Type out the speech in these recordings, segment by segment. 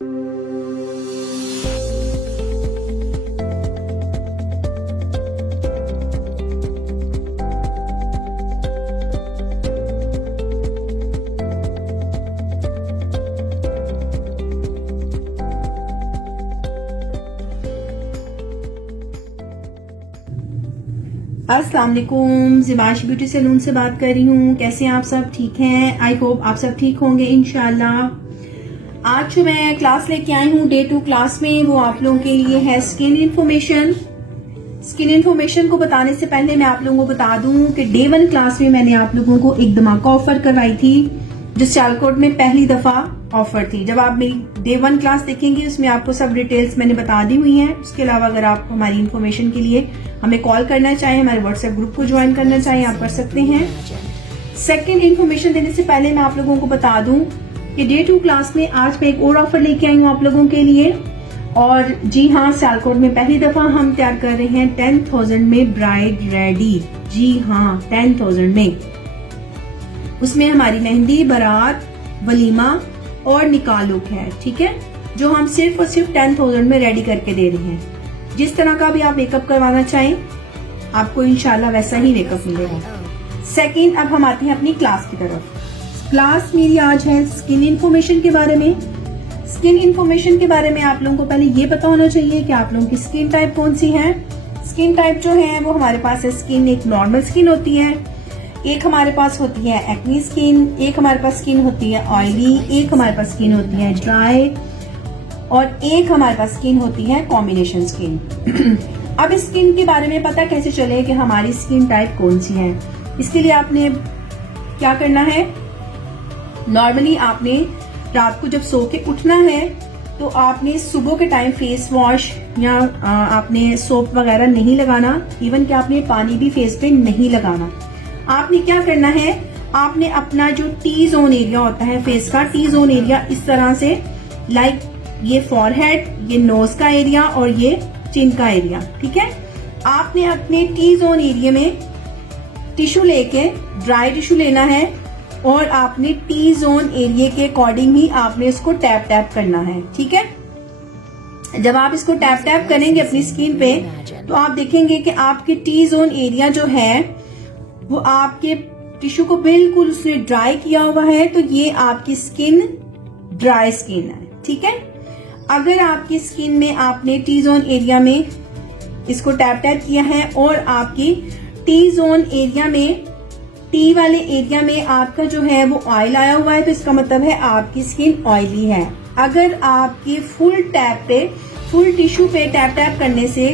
अस्सलाम वालेकुम, ज़िमाश beauty salon से बात कर रही हूँ। कैसे हैं आप सब? ठीक हैं? आई होप आप सब ठीक होंगे इंशाल्लाह। आज जो मैं क्लास लेके आई हूँ डे 2 क्लास में, वो आप लोगों के लिए है स्किन इन्फॉर्मेशन। स्किन इन्फॉर्मेशन को बताने से पहले मैं आप लोगों को बता दूं कि डे 1 क्लास में मैंने आप लोगों को एक धमाका ऑफर करवाई थी, जो सियालकोट में पहली दफा ऑफर थी। जब आप मेरी डे 1 क्लास देखेंगे उसमें आपको सब डिटेल्स मैंने बता दी हुई हैं। उसके अलावा अगर आप हमारी इन्फॉर्मेशन के लिए हमें कॉल करना चाहें, हमारे व्हाट्सएप ग्रुप को ज्वाइन करना चाहें, आप कर सकते हैं। सेकंड इन्फॉर्मेशन देने से पहले मैं आप लोगों को बता दूं कि डे 2 क्लास में आज मैं एक और ऑफर लेके आई हूँ आप लोगों के लिए। और जी हाँ, सियालकोट में पहली दफा हम तैयार कर रहे हैं 10,000 में ब्राइड रेडी। जी हाँ, 10,000 में। उसमें हमारी मेहंदी, बारात, वलीमा और निकाह लुक है, ठीक है, जो हम सिर्फ और सिर्फ 10,000 में रेडी करके दे रहे हैं। जिस तरह का भी आप मेकअप करवाना चाहें आपको इंशाल्लाह वैसा ही मेकअप मिलेगा। सेकंड, अब हम आते हैं अपनी क्लास की तरफ। क्लास मेरी आज है स्किन इन्फॉर्मेशन के बारे में। स्किन इन्फॉर्मेशन के बारे में आप लोगों को पहले ये पता होना चाहिए कि आप लोगों की स्किन टाइप कौन सी है। स्किन टाइप जो है वो हमारे पास है, स्किन एक नॉर्मल स्किन होती है, एक हमारे पास होती है एक्नी स्किन, एक हमारे पास स्किन होती है ऑयली, एक हमारे पास स्किन होती है ड्राई और एक हमारे पास स्किन होती है कॉम्बिनेशन स्किन। अब इस स्किन के बारे में पता कैसे चले कि हमारी स्किन टाइप कौन सी है, इसके लिए आपने क्या करना है। नॉर्मली आपने रात को जब सो के उठना है तो आपने सुबह के टाइम फेस वॉश या आपने सोप वगैरह नहीं लगाना, इवन कि आपने पानी भी फेस पे नहीं लगाना। आपने क्या करना है, आपने अपना जो टी जोन एरिया होता है फेस का, टी जोन एरिया इस तरह से, लाइक ये फॉरहेड, ये नोज का एरिया और ये चिन का एरिया, ठीक है। आपने अपने टी जोन एरिया में टिश्यू लेके, ड्राई टिश्यू लेना है और आपने टी जोन एरिया के अकॉर्डिंग ही आपने इसको टैप टैप करना है, ठीक है। जब आप इसको टैप टैप करेंगे अपनी स्किन पे तो आप देखेंगे कि आपके टी जोन एरिया जो है वो आपके टिश्यू को बिल्कुल उसने ड्राई किया हुआ है, तो ये आपकी स्किन ड्राई स्किन है, ठीक है। अगर आपकी स्किन में आपने टी जोन एरिया में इसको टैप टैप किया है और आपकी टी जोन एरिया में, टी वाले एरिया में आपका जो है वो ऑयल आया हुआ है, तो इसका मतलब है आपकी स्किन ऑयली है। अगर आपकी फुल टैप पे, फुल टिश्यू पे टैप टैप करने से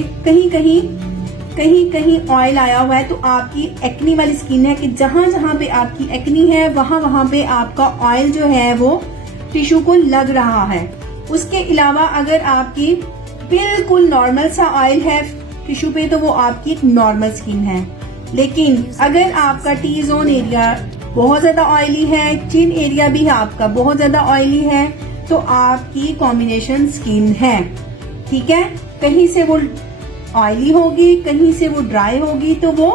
कहीं कहीं ऑयल आया हुआ है तो आपकी एक्नी वाली स्किन है, कि जहां जहां पे आपकी एक्नी है वहां पे आपका ऑयल जो है वो टिश्यू को लग रहा है। उसके अलावा अगर आपकी बिल्कुल नॉर्मल सा ऑयल है टिश्यू पे तो वो आपकी एक नॉर्मल स्किन है। लेकिन अगर आपका टी जोन एरिया बहुत ज्यादा ऑयली है, चिन एरिया भी आपका बहुत ज्यादा ऑयली है, तो आपकी कॉम्बिनेशन स्किन है, ठीक है। कहीं से वो ऑयली होगी, कहीं से वो ड्राई होगी, तो वो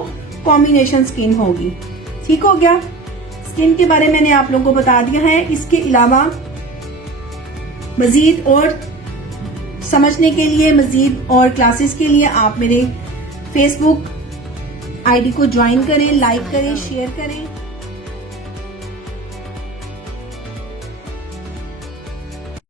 कॉम्बिनेशन स्किन होगी, ठीक हो गया। स्किन के बारे में मैंने आप लोगों को बता दिया है। इसके अलावा मजीद और समझने के लिए, मजीद और क्लासेस के लिए आप मेरे फेसबुक आईडी को ज्वाइन करें, लाइक करें, शेयर करें।